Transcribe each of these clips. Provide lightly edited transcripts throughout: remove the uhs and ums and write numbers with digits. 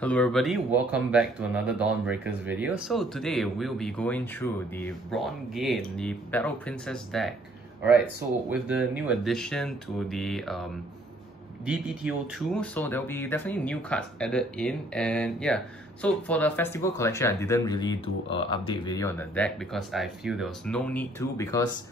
Hello everybody, welcome back to another Dawnbreakers video. So today we'll be going through the Bronze Gate, the Battle Princess deck. Alright, so with the new addition to the DBTO2, so there'll be definitely new cards added in, and yeah. So for the festival collection, I didn't really do an update video on the deck because I feel there was no need to, because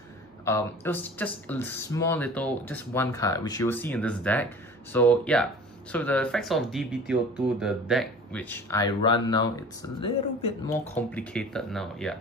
it was just a small little, just one card which you'll see in this deck. So yeah. So the effects of DBTO2, the deck which I run now, it's a little bit more complicated now, yeah.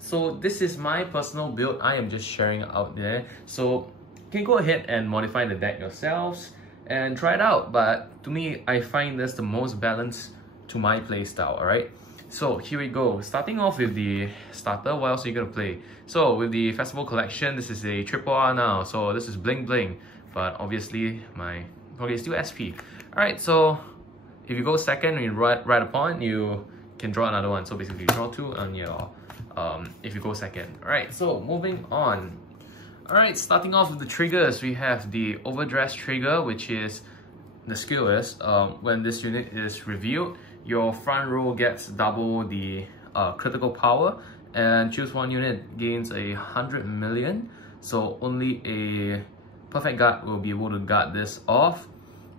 So this is my personal build, I am just sharing it out there. So you can go ahead and modify the deck yourselves and try it out. But to me, I find this the most balanced to my playstyle, alright? So here we go. Starting off with the starter, what else are you going to play? So with the festival collection, this is a triple R now. So this is Bling Bling, but obviously my okay, still SP. Alright, so if you go second, you right upon, you can draw another one. So basically you draw two on your if you go second. Alright, so moving on. Alright, starting off with the triggers, we have the Overdress trigger, which is the skill is when this unit is revealed, your front row gets double the critical power, and choose one unit gains 100 million. So only a perfect guard will be able to guard this off,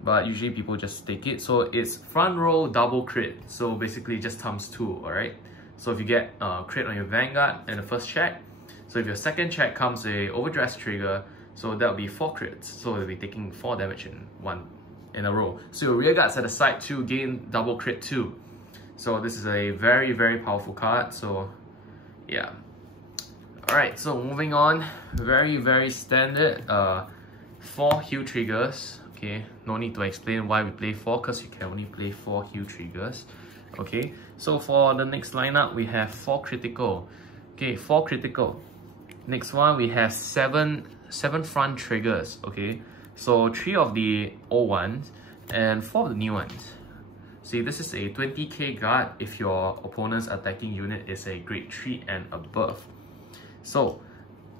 but usually people just take it. So it's front row double crit, so basically just times 2, alright? So if you get crit on your Vanguard and the first check, so if your second check comes a Overdress trigger, so that'll be 4 crits, so you'll be taking 4 damage in a row. So your rear guards at the side to gain double crit too. So this is a very powerful card, so yeah. Alright, so moving on, very standard 4 heal triggers. Okay, no need to explain why we play 4, because you can only play 4 heal triggers. Okay, so for the next lineup, we have 4 critical. Okay, 4 critical. Next one, we have 7 front triggers. Okay, so 3 of the old ones and 4 of the new ones. See, this is a 20k guard if your opponent's attacking unit is a grade 3 and above. So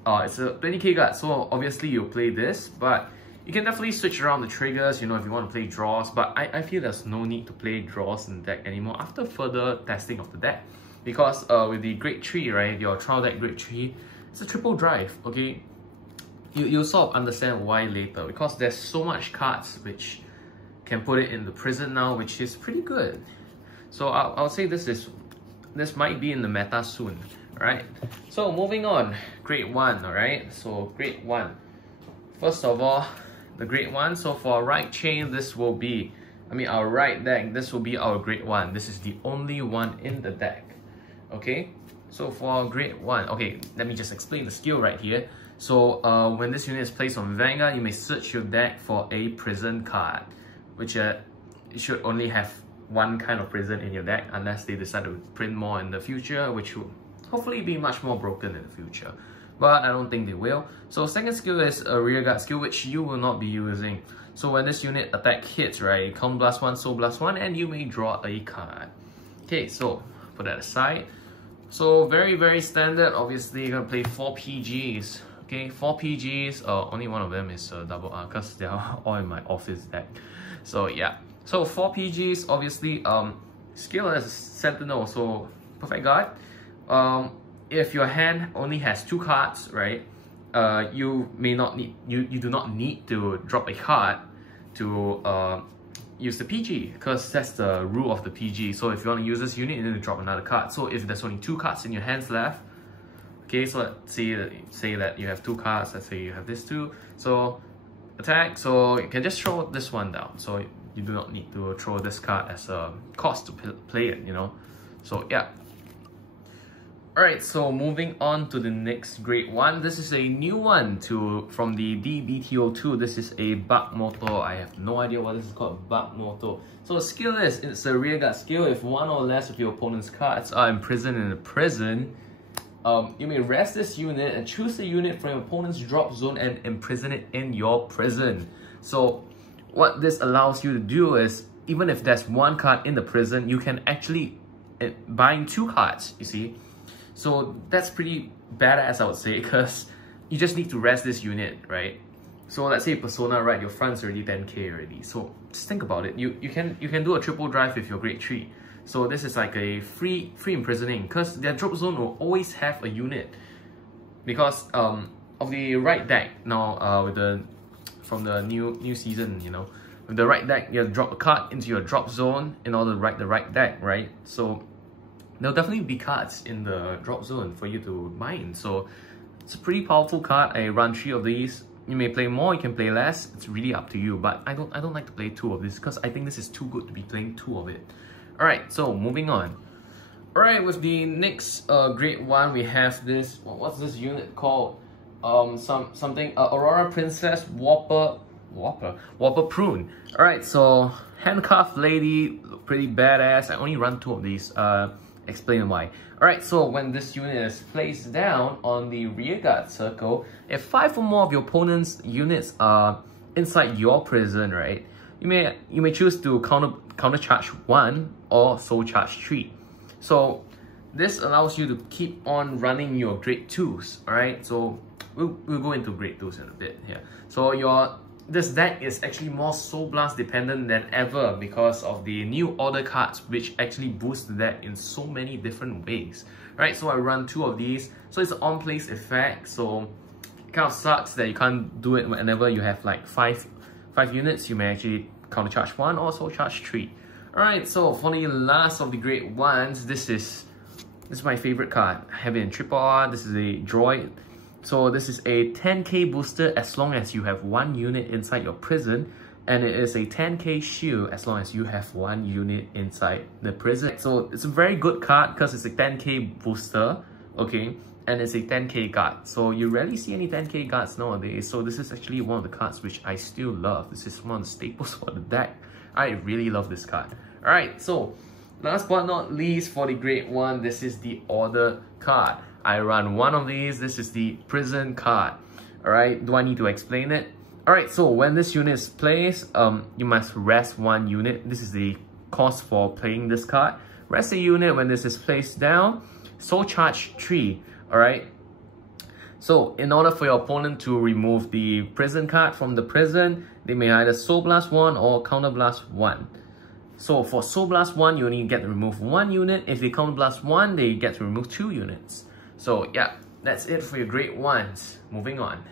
it's a 20k guard, so obviously you play this, but you can definitely switch around the triggers, you know, if you want to play draws. But I feel there's no need to play draws in the deck anymore after further testing of the deck, because with the grade 3, right, your trial deck grade 3, it's a triple drive. Okay, you'll sort of understand why later, because there's so much cards which can put it in the prison now, which is pretty good. So I'll say this might be in the meta soon. Alright, so moving on, grade 1, alright? So grade 1. First of all, the grade 1, so for right chain, this will be, our right deck, this will be our grade 1. This is the only one in the deck. Okay, so for grade 1, okay, let me just explain the skill right here. So when this unit is placed on Vanguard, you may search your deck for a prison card, which it should only have one kind of prison in your deck, unless they decide to print more in the future, which will hopefully be much more broken in the future, but I don't think they will. So second skill is a rear guard skill, which you will not be using. So when this unit attack hits, right, count +1, soul +1, and you may draw a card. Okay, so put that aside. So very standard. Obviously you're gonna play 4 PGs. Okay, 4 PGs, only one of them is double R, because they're all in my office deck. So yeah, so 4 PGs, obviously skill as Sentinel, so perfect guard. If your hand only has 2 cards, right, you may not need, you do not need to drop a card to use the PG, because that's the rule of the PG. So if you want to use this unit, you need to drop another card. So if there's only 2 cards in your hands left, okay, so let's say that you have 2 cards, let's say you have this 2, so attack, so you can just throw this one down. So you do not need to throw this card as a cost to play it, you know. So yeah. Alright, so moving on to the next grade 1. This is a new one from the DBTO2. This is a Bug Moto. I have no idea what this is called, Bug Moto. So the skill is, it's a rear guard skill. If one or less of your opponent's cards are imprisoned in a prison, you may rest this unit and choose a unit from your opponent's drop zone and imprison it in your prison. So what this allows you to do is, even if there's 1 card in the prison, you can actually bind 2 cards, you see. So that's pretty badass, I would say, because you just need to rest this unit, right? So let's say Persona, right, your front's already 10k already. So just think about it. You can do a triple drive with your grade 3. So this is like a free imprisoning, because their drop zone will always have a unit. Because of the right deck now, from the new season, you know, with the right deck, you drop a card into your drop zone in order to write the right deck, right? So there'll definitely be cards in the drop zone for you to mine. So it's a pretty powerful card. I run 3 of these. You may play more, you can play less. It's really up to you. But I don't like to play 2 of this because I think this is too good to be playing 2 of it. Alright, so moving on. Alright, with the next grade 1, we have this. What's this unit called? Something Aurora Princess Whopper Prune. Alright, so handcuffed lady, pretty badass. I only run 2 of these. Explain why. Alright, so when this unit is placed down on the rearguard circle, if 5 or more of your opponent's units are inside your prison, right, you may choose to counter charge 1 or soul charge 3. So this allows you to keep on running your grade 2s. Alright, so we'll go into grade 2s in a bit here. So this deck is actually more Soul Blast dependent than ever because of the new order cards, which actually boost the deck in so many different ways. Right, so I run 2 of these. So it's an on-place effect, so it kind of sucks that you can't do it whenever you have like 5 units. You may actually counter charge 1 or soul charge 3. Alright, so for the last of the grade 1s, this is my favorite card. I have it in triple R. This is a droid. So this is a 10k booster as long as you have 1 unit inside your prison, and it is a 10k shield as long as you have 1 unit inside the prison. So it's a very good card because it's a 10k booster, okay, and it's a 10k guard. So you rarely see any 10k guards nowadays. So this is actually one of the cards which I still love. This is one of the staples for the deck. I really love this card. Alright, so last but not least for the grade 1, this is the order card. I run 1 of these. This is the prison card. Alright, do I need to explain it? Alright, so when this unit is placed, you must rest 1 unit. This is the cost for playing this card. Rest a unit when this is placed down. Soul charge 3. Alright, so in order for your opponent to remove the prison card from the prison, they may either Soul Blast 1 or Counter Blast 1. So for Soul Blast 1, you only get to remove 1 unit. If they Counter Blast 1, they get to remove 2 units. So yeah, that's it for your grade 1s. Moving on.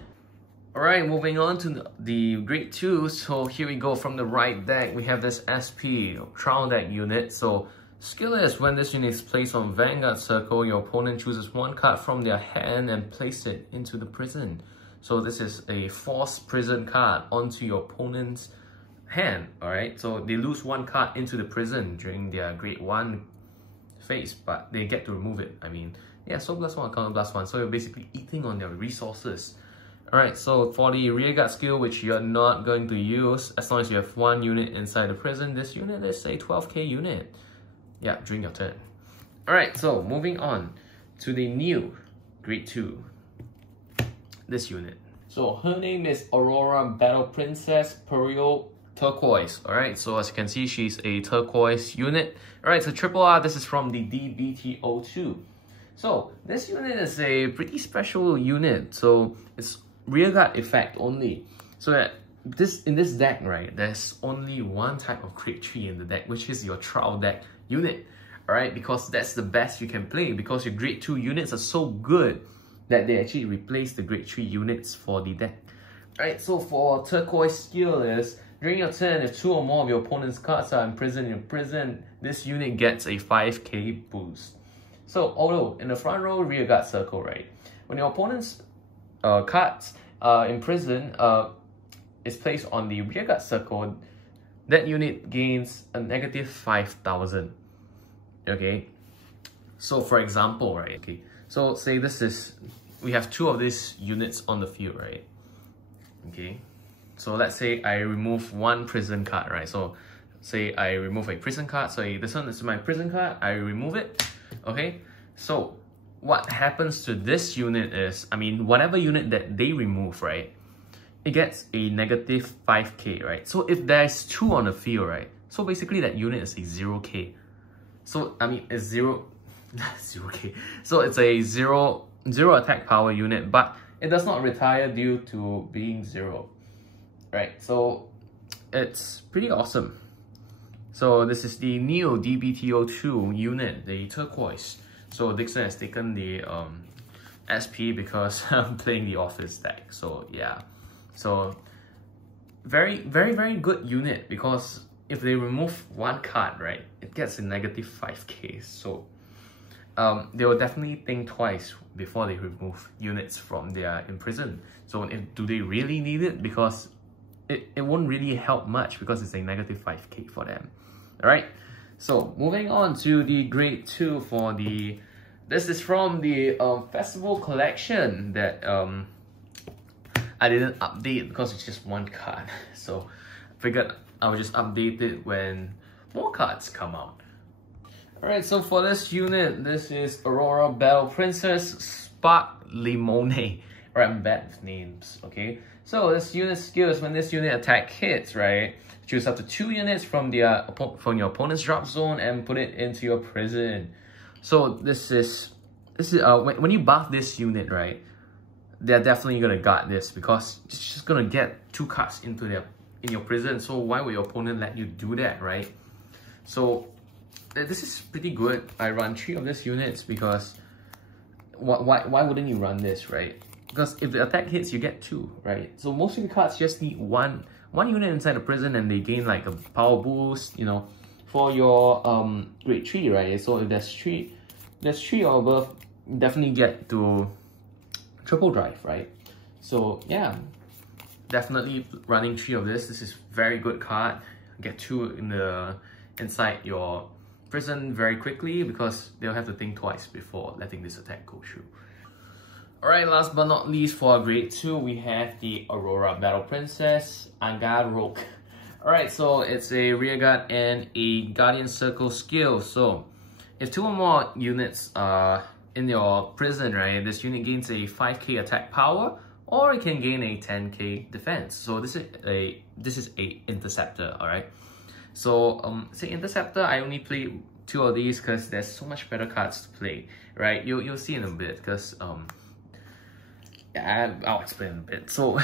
Alright, moving on to the grade 2s. So here we go. From the right deck, we have this SP, trial deck unit. So skill is when this unit is placed on Vanguard circle, your opponent chooses 1 card from their hand and place it into the prison. So this is a forced prison card onto your opponent's hand. Alright, so they lose 1 card into the prison during their grade 1 phase, but they get to remove it. I mean, yeah, Soul Blast 1, Counter Blast 1, so you're basically eating on their resources. Alright, so for the rearguard skill, which you're not going to use, as long as you have 1 unit inside the prison, this unit is a 12k unit. Yeah, during your turn. Alright, so moving on to the new grade 2. This unit. So her name is Aurora Bell Princess Payoh Turquoise. Alright, so as you can see, she's a turquoise unit. Alright, so triple R, this is from the DBTO2. So this unit is a pretty special unit. So it's rearguard effect only. So in this deck, right, there's only 1 type of grade 3 in the deck, which is your trial deck unit. Alright, because that's the best you can play, because your grade 2 units are so good that they actually replace the grade 3 units for the deck. Alright, so for turquoise skill is, during your turn, if 2 or more of your opponent's cards are imprisoned in your prison, this unit gets a 5k boost. So although in the front row rearguard circle, right, when your opponent's cards in prison is placed on the rearguard circle, that unit gains a negative 5,000. Okay, so for example, right, okay, so say we have 2 of these units on the field, right? Okay, so let's say I remove 1 prison card, right? So say I remove a prison card, so this one is my prison card, I remove it. Okay, so what happens to this unit is, I mean, whatever unit that they remove, right, it gets a negative 5k, right? So if there's 2 on the field, right, so basically that unit is a 0k. So I mean, it's 0k. So it's a 0 attack power unit, but it does not retire due to being 0, right? So it's pretty awesome. So this is the new DBTO2 unit, the Turquoise. So Dixon has taken the SP because I'm playing the office deck. So yeah, so very good unit, because if they remove one card, right, it gets a negative 5k. So they will definitely think twice before they remove units from their imprison. So do they really need it? Because it won't really help much, because it's a negative 5k for them. Alright, so moving on to the grade 2 for the... This is from the festival collection that I didn't update because it's just one card. So I figured I would just update it when more cards come out. Alright, so for this unit, this is Aurora Bell Princess Spark Limone. Alright, I'm bad with names, okay? So this unit skills, when this unit attack hits, right? Choose up to 2 units from your opponent's drop zone and put it into your prison. So this is when you buff this unit, right? They're definitely gonna guard this, because it's just gonna get 2 cards in your prison. So why would your opponent let you do that, right? So this is pretty good. I run 3 of these units because why wouldn't you run this, right? Because if the attack hits, you get 2, right? So most of the cards just need one unit inside the prison, and they gain like a power boost, you know, for your grade 3, right? So if there's 3 or above, definitely get to triple drive, right? So yeah, definitely running 3 of this. This is very good card. Get 2 inside your prison very quickly, because they'll have to think twice before letting this attack go through. Alright, last but not least, for our grade 2, we have the Aurora Battle Princess Vanguard Rogue. Alright, so it's a rearguard and a Guardian Circle skill. So if 2 or more units are in your prison, right, this unit gains a 5k attack power, or it can gain a 10k defense. So this is a interceptor, alright? So say interceptor, I only play 2 of these because there's so much better cards to play, right? You'll see in a bit, because yeah, I'll explain in a bit. So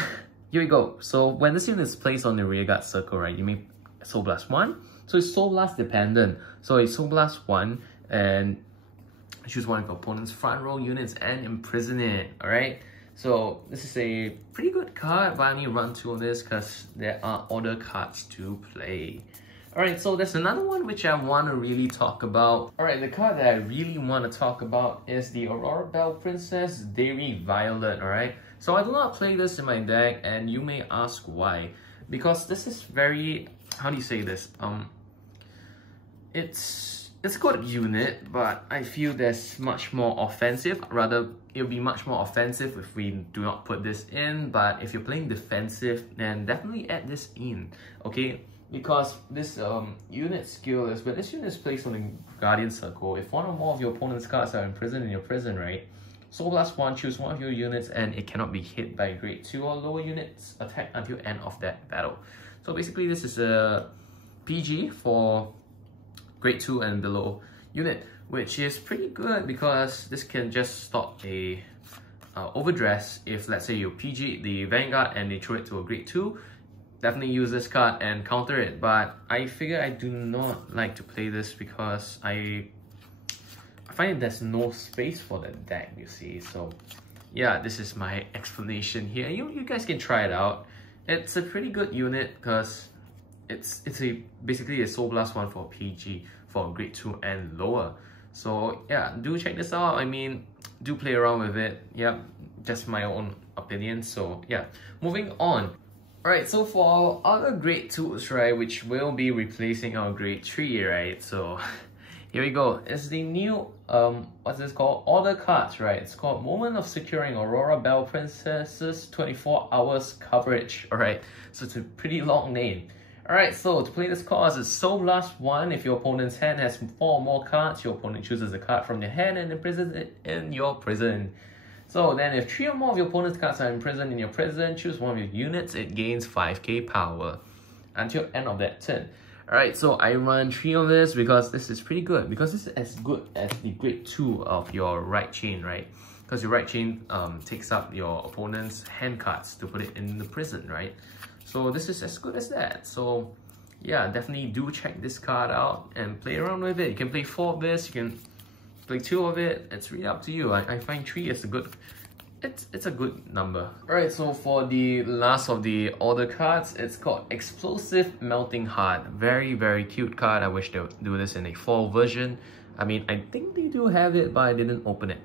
here we go. So when this unit is placed on the rearguard circle, right, you may Soul Blast 1. So it's Soul Blast dependent. So it's Soul Blast 1 and choose one of your opponent's front row units and imprison it. Alright. So this is a pretty good card, but I only run 2 of this because there are other cards to play. Alright, so there's another one which I want to really talk about. Alright, the card that I really want to talk about is the Aurora Bell Princess Dairy Violet, alright? So I do not play this in my deck, and you may ask why. Because this is very... how do you say this? It's a good unit, but I feel there's much more offensive. Rather, it'll be much more offensive if we do not put this in. But if you're playing defensive, then definitely add this in, okay? Because this unit skill is, when this unit is placed on the Guardian Circle, if 1 or more of your opponent's cards are imprisoned in your prison, right? Soul Blast 1, choose 1 of your units, and it cannot be hit by grade 2 or lower units attack until end of that battle. So basically, this is a PG for grade 2 and below unit, which is pretty good because this can just stop a overdress. If let's say you PG the Vanguard and they throw it to a grade 2, definitely use this card and counter it. But I figure I do not like to play this because I find there's no space for the deck, you see. So yeah, this is my explanation here. You guys can try it out. It's a pretty good unit because it's basically a Soul Blast 1 for PG for grade 2 and lower. So yeah, do check this out. I mean, do play around with it. Yep, just my own opinion. So yeah, moving on. Alright, so for our other grade 2s, right, which will be replacing our grade 3, right? So here we go. It's the new, what's this called? Order cards, right? It's called Moment of Securing Aurora Bell Princess's 24 hours coverage. Alright, so it's a pretty long name. Alright, so to play this card, it's Soul Blast 1. If your opponent's hand has 4 or more cards, your opponent chooses a card from their hand and imprisons it in your prison. So then if 3 or more of your opponent's cards are imprisoned in your prison, choose 1 of your units, it gains 5k power until end of that turn. Alright, so I run 3 of this because this is pretty good. Because this is as good as the grade 2 of your right chain, right? Because your right chain takes up your opponent's hand cards to put it in the prison, right? So this is as good as that. So yeah, definitely do check this card out and play around with it. You can play 4 of this, you can play 2 of it. It's really up to you. I find 3 is a good, it's a good number. Alright, so for the last of the order cards, it's called Explosive Melting Heart. Very, very cute card. I wish they would do this in a fall version. I mean, I think they do have it, but I didn't open it.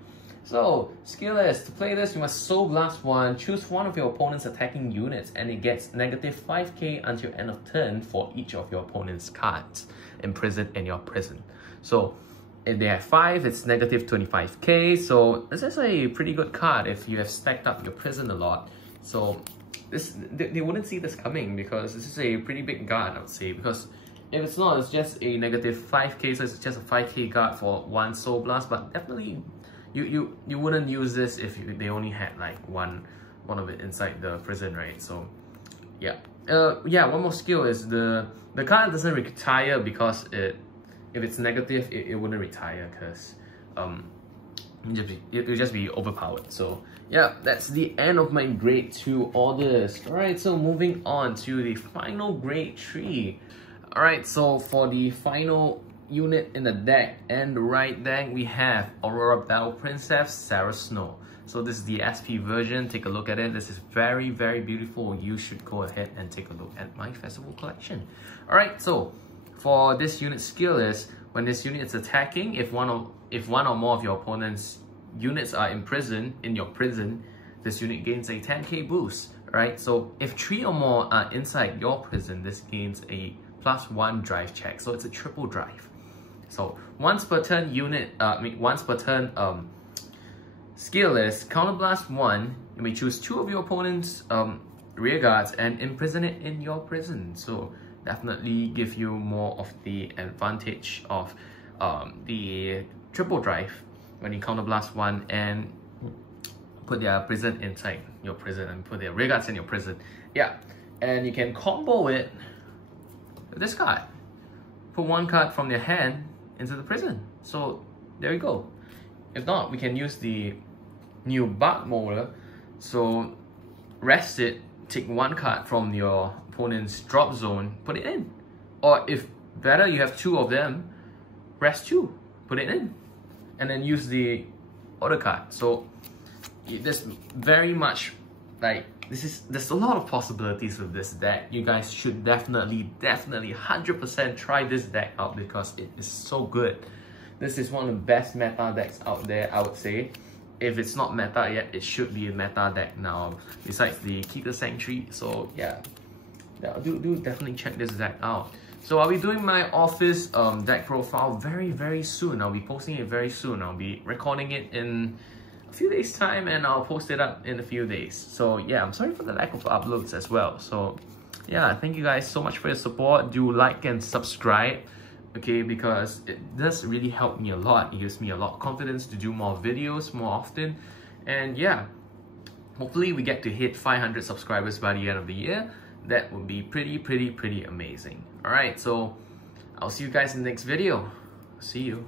So, skill is, to play this, you must Soul Blast 1, choose one of your opponent's attacking units, and it gets negative 5k until end of turn for each of your opponent's cards imprisoned in your prison. So, if they have 5, it's negative 25k, so this is a pretty good card if you have stacked up your prison a lot. So, they wouldn't see this coming because this is a pretty big guard, I would say, because if it's not, it's just a negative 5k, so it's just a 5k guard for 1 Soul Blast, but definitely you wouldn't use this if they only had like one of it inside the prison, right? So yeah. One more skill is the card doesn't retire because if it's negative, it wouldn't retire because it will just be overpowered. So yeah, that's the end of my grade 2 orders. Alright, so moving on to the final grade 3. Alright, so for the final unit in the deck and the right deck, we have Aurora Bell Princess Sarah Snow. So this is the SP version. Take a look at it. This is very, very beautiful. You should go ahead and take a look at my festival collection. Alright, so for this unit skill is, when this unit is attacking, if one or more of your opponent's units are imprisoned in your prison, this unit gains a 10k boost. Right? So if 3 or more are inside your prison, this gains a +1 drive check. So it's a triple drive. So once per turn skill is Counterblast 1. You may choose 2 of your opponent's rear guards and imprison it in your prison. So definitely give you more of the advantage of the triple drive when you Counterblast 1 and put their prison inside your prison and put their rear guards in your prison. Yeah, and you can combo it with this card. Put 1 card from their hand into the prison. So there you go. If not, we can use the new Bark Molar. So rest it, take 1 card from your opponent's drop zone, put it in. Or if better, you have 2 of them, rest 2, put it in. And then use the other card. So there's very much there's a lot of possibilities with this deck. You guys should definitely 100% try this deck out because it is so good. This is one of the best meta decks out there, I would say. If it's not meta yet, it should be a meta deck now, besides the Keeper Sanctuary. So yeah, do definitely check this deck out. So I'll be doing my office deck profile very soon. I'll be posting it very soon. I'll be recording it in a few days time and I'll post it up in a few days. So yeah, I'm sorry for the lack of uploads as well. So yeah, thank you guys so much for your support. Do like and subscribe, okay, because it does really help me a lot. It gives me a lot of confidence to do more videos more often. And yeah, hopefully we get to hit 500 subscribers by the end of the year. That would be pretty amazing. Alright, so I'll see you guys in the next video. See you.